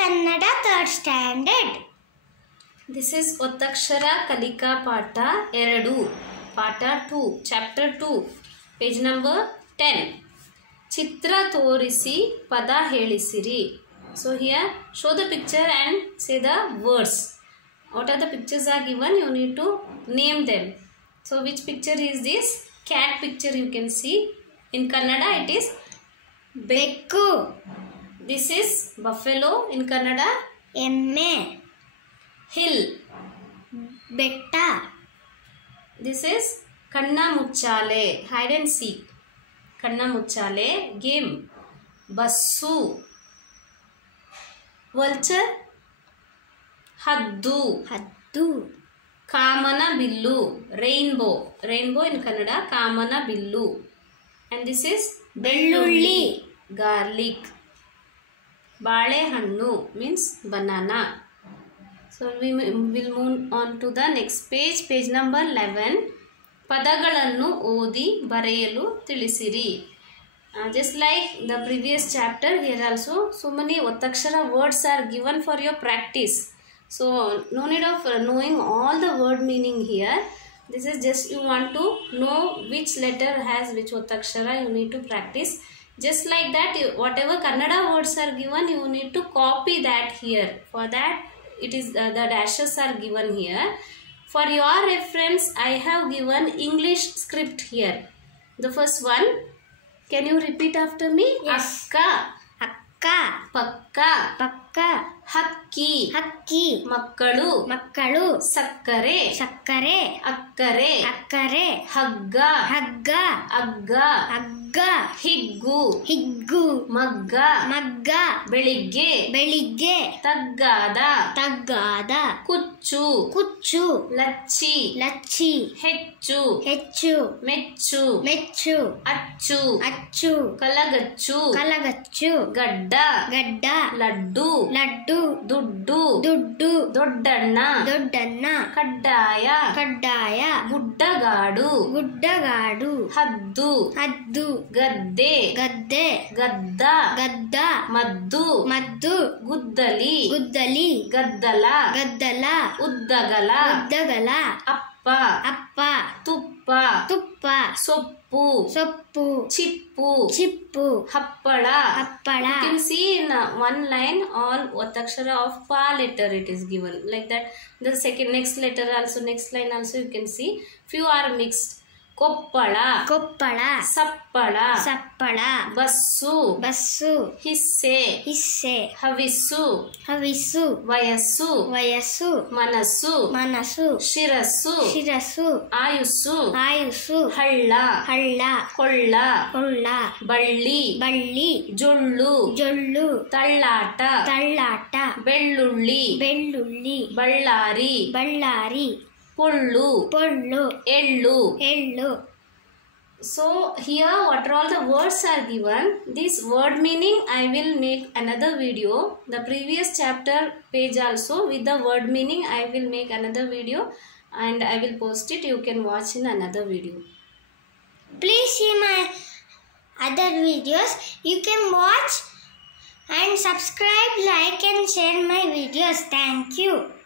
Kannada 3rd standard. This is Ottakshara Kalika Pata 2, Pata 2, Chapter 2, page number 10. Chitra Torisi Pada Helisiri. So here show the picture and say the words. What are the pictures are given? You need to name them. So which picture is this? Cat picture you can see. In Kannada it is Bekku. This is buffalo. In Kannada Emme. hill. Betta. This is Kanna Muchale, hide and seek. Kanna Muchale, game. Bassu. Vulture. Haddu. Haddu. Kamana Billu, rainbow. Rainbow in Kannada, Kamana Billu. And this is Bellulli. garlic. Balehannu means banana. So we will move on to the next page, page number 11. ಪದಗಳನ್ನು ಓದಿ ಬರೆಯಲು ತಿಳಿಸಿರಿ. Just like the previous chapter, here also so many Ottakshara words are given for your practice. So no need of knowing all the word meaning here. This is just you want to know which letter has which Ottakshara, you need to practice. Just like that, whatever Kannada words are given, you need to copy that here. For that, it is the dashes are given here. For your reference, I have given English script here. The first one, can you repeat after me? Yes. Akka, Akka. Pakka, Pakka. Hakki, Hakki. Makkalu, Makkalu. Sakkare, Sakkare. Akkare, Akkare. Hagga, Hagga. Agga, Agga. Higgu, Higgu. Magga, Magga. ಬೆಳಿಗ್ಗೆ, ಬೆಳಿಗ್ಗೆ. ತಗ್ಗಾದ, ತಗ್ಗಾದ. ಕುಚ್ಚು, ಕುಚ್ಚು. ಲಚ್ಚಿ, ಲಚ್ಚಿ. ಹೆಚ್ಚು, ಹೆಚ್ಚು. ಮೆಚ್ಚು, ಮೆಚ್ಚು. ಅಚ್ಚು, ಅಚ್ಚು. ಕಲಗಚ್ಚು, ಕಲಗಚ್ಚು. ಗಡ್ಡ, ಗಡ್ಡ. ಲಡ್ಡು, ಲಡ್ಡು. ದುಡ್ಡು, ದುಡ್ಡು. ದೊಡ್ಡಣ್ಣ, ದೊಡ್ಡಣ್ಣ. ಕಡ್ಡಾಯ, ಕಡ್ಡಾಯ. ಗುಡ್ಡಗಾಡು, ಗುಡ್ಡಗಾಡು. ಹದ್ದು, ಹದ್ದು. ಗದ್ದೆ, ಗದ್ದೆ. ಗದ್ದ, ಗದ್ದ. ಮದ್ದು, ಮದ್ದು. ಗುದ್ದಲಿ, ಗುದ್ದಲಿ. ಗದ್ದಲ, ಗದ್ದಲ. ಉದ್ದಗಲ, ಉದ್ದಗಲ. ಅಪ್ಪ, ಅಪ್ಪ. ತುಪ್ಪ, ತುಪ್ಪ. ಸೊಪ್ಪು, ಸೊಪ್ಪು. ಚಿಪ್ಪು, ಚಿಪ್ಪು. ಹಪ್ಪಳ. ಹಪ್ಪಳ. You can see in one line all Ottakshara of pa letter it is given like that. The second next letter also, next line also you can see few are mixed. ಕೊಪ್ಪಳ, ಕೊಪ್ಪಳ. ಸಪ್ಪಳ, ಸಪ್ಪಳ. Bus, bus. ಹಿಸ್ಸೆ, ಹಿಸ್ಸೆ. ಹವಿಸ್ಸು, ಹವಿಸ್ಸು. ವಯಸ್ಸು, ವಯಸ್ಸು. ಮನಸ್ಸು, ಮನಸ್ಸು. ಶಿರಸ್ಸು, ಶಿರಸ್ಸು. ಆಯುಸ್ಸು, ಆಯುಸ್ಸು. ಹಳ್ಳ, ಹಳ್ಳ. ಕೊಳ್ಳ, ಕೊಳ್ಳ. ಬಳ್ಳಿ, ಬಳ್ಳಿ. ಜೊಳ್ಳು, ಜೊಳ್ಳು. ತಳ್ಳಾಟ, ತಳ್ಳಾಟ. ಬೆಳ್ಳುಳ್ಳಿ, ಬೆಳ್ಳುಳ್ಳಿ. ಬಳ್ಳಾರಿ, ಬಳ್ಳಾರಿ. ಪೊಳ್ಳು, ಪೊಳ್ಳು. ಎಳ್ಳು. ಎಳ್ಳು. So here what all the words are given, this word meaning I will make another video. The previous chapter page also with the word meaning I will make another video and I will post it. You can watch in another video. Please see my other videos. You can watch and subscribe, like and share my videos. Thank you.